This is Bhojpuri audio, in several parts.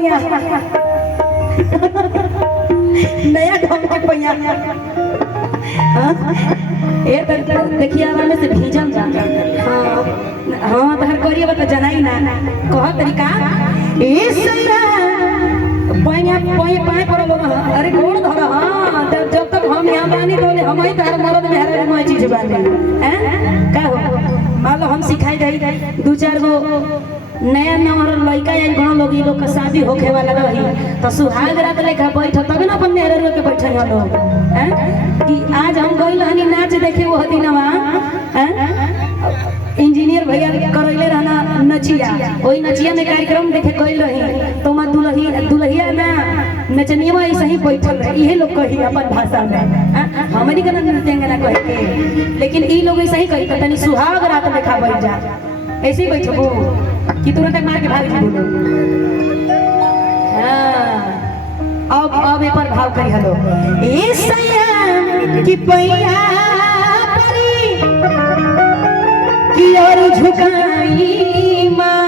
पैया नया ढंग के पैया ए देखिए आराम से भीजल जा। हाँ तहर करिए बता जनाई ना कह तरीका ए सैया पैया पाए पर अरे गोड़ धर। हाँ जब तक हम यहाँ बानी तो हम ही तहर मरद मेहरा हम चीज बानी हैं का हो मान लो हम सिखाई दई दू चार गो नया नया लड़का या गाँव लोग ये लोग का शादी होखे वाला रही तो सुहाग रात लेखा बैठ तब ना अपन मेहरा लोग के बैठे लोग कि आज हम गइल हनी नाच देखे वो दिनवा इंजीनियर भैया करैले रहना नचिया वही नचिया में कार्यक्रम देखे गइल रही तो मैं दुल्हिया ना नचनिया ऐसे ही बैठल रही ये लोग कही अपन भाषा में हमनी के नृत्यांगना कह के लेकिन ई लोग ऐसे ही कही तनी सुहाग रात लेखा बैठ जा ऐसे ही बैठो कि तुरंत मार के भाग बोलो। हाँ अब एक बार भाव करी हलो ए सैया कि पैया परी कि और झुकाई मां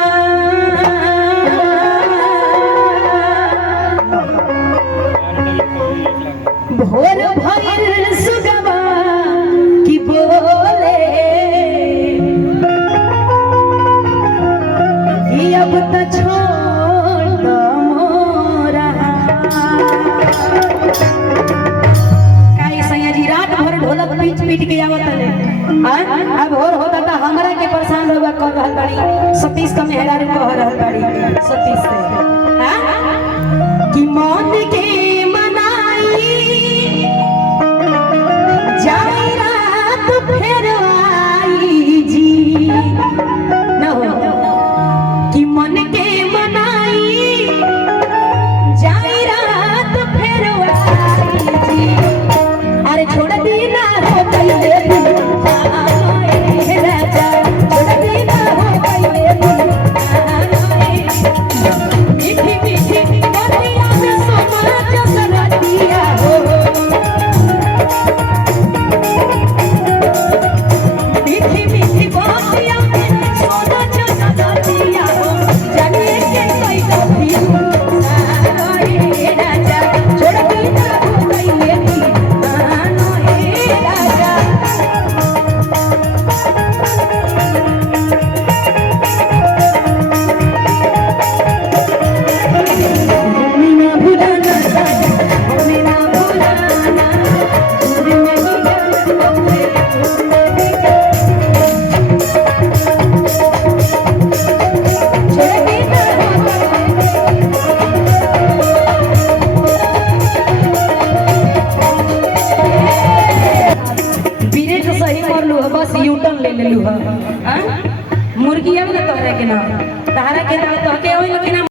भोर भइल सुगवा कि बोले अब तो छोड़ दो मोरा काई सैया जी रात भर ढोलक पीट के आवत है अब भोर होता था हमरा के परेशान होगा कर रहल बाड़ी सतीश का मेहरारू कह रहल बाड़ी सतीश से कि मन के मनाई जाई रात फेर आई जी न हो कि मन के मनाई जाई रात फेर आई जी अरे छोड़ दी ना हो पहले राजा छोड़ दी ना हो पहले मीठी मीठी बतिया में समाज सरातिया हो मीठी मीठी बतिया में समाज सरातिया हो जानिए के कोई कभी राजा छोड़ दी ना हो पहले राजा बस यूटर्न ले लेलू मुर्गी अब ना तोहरा के ना तहरा के तो के होई लेकिन